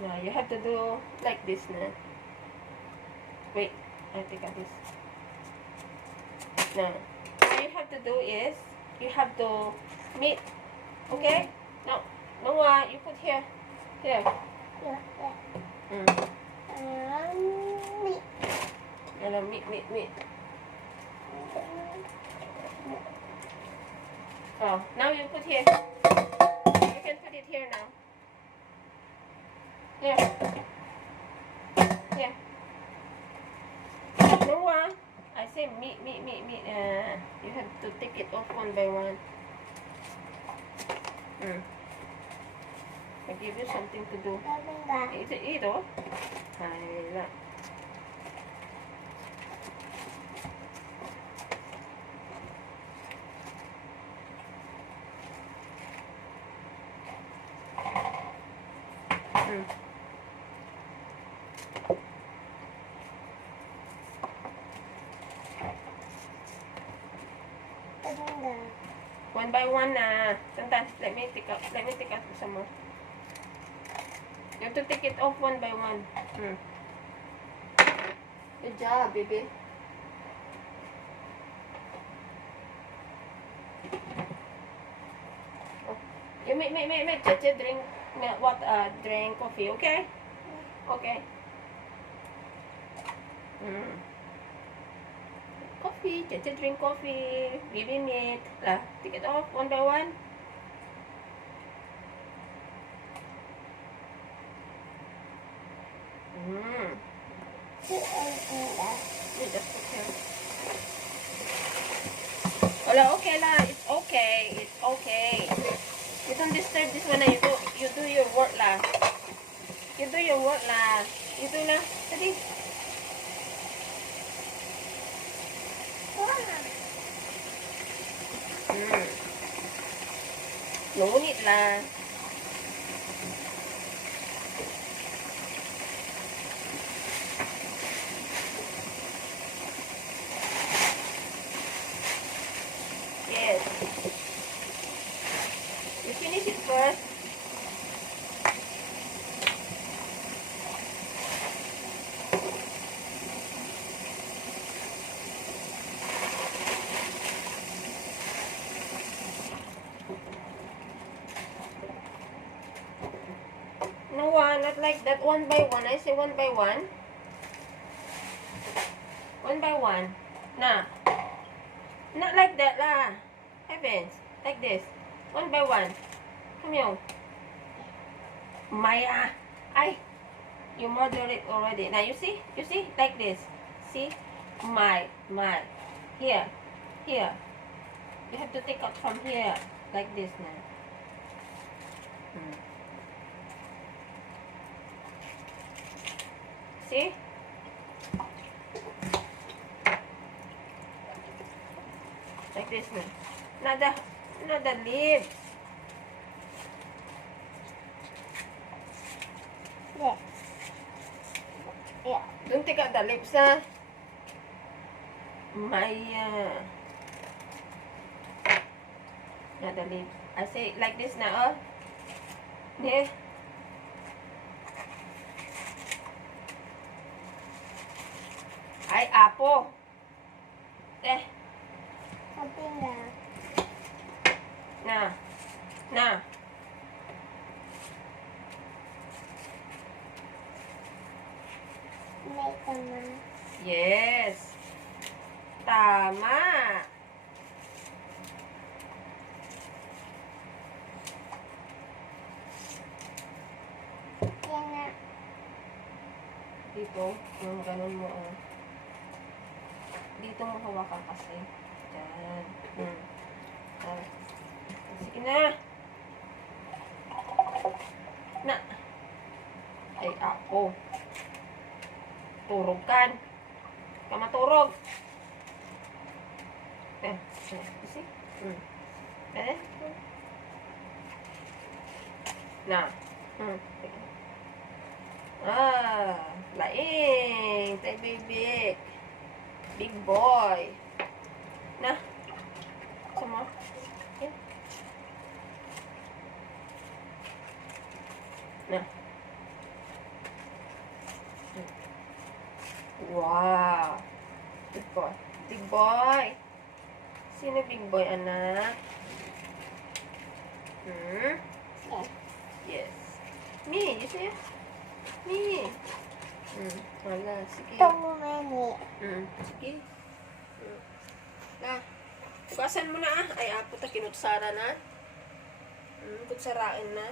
Now you have to do like this now. Wait, I think I this. Now, what you have to do is you have to meet. Okay? No, Noah, you put here. Here. Yeah. Mm. Meat. And then meet. Oh, now you put here. You can put it here now. Here. Here. Noah, I say meet. You have to take it off one by one. I give you something to do. Ito. Ay, la. One by one na. Sometimes let me take out some more. You have to take it off one by one. Good job, baby. Oh. You make. Just drink drink coffee, okay? Okay. Coffee, just drink coffee. Baby meat. Take it off one by one. You just put here. Wala, okay lah. It's okay. It's okay. You don't disturb this one. You do your work lah. You do your work lah. You do lah. Tadi. No need lah. Yes. You finish it first. No, not like that. One by one. I say one by one. One by one. Nah. Not like that lah. Evans. Like this. One by one. Come here. Maya. You murder it already. Now you see? Like this. See? My. Here. You have to take out from here. Like this now. See? Like this now. Not the lid. Yeah. Don't take out the lips, huh? Maya. Not the lips. I say like this now, Here. Ay, apo. Nah. Yes. Tama. Dito, yung ganun mo, Dito mo hawakan kasi. Diyan. Sige na. Ay, ako. Turog kan. Ka maturog. See? Na. Laing. Tay baby. Big boy. Na. Sama. Na. Wow. Good boy. Big boy. Sino big boy, anak? Hmm? Yes. Yes. Me, you see? Me. Wala, sige. Too many. Sige. Bukasan mo na ah. Ay, apo ta, kinutsara na. Kutsarain na.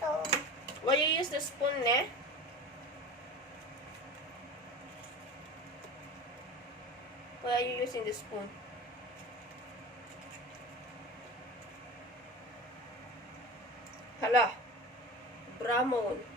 Oh. Why you use the spoon, ne? Why are you using the spoon? Hala. Bramon.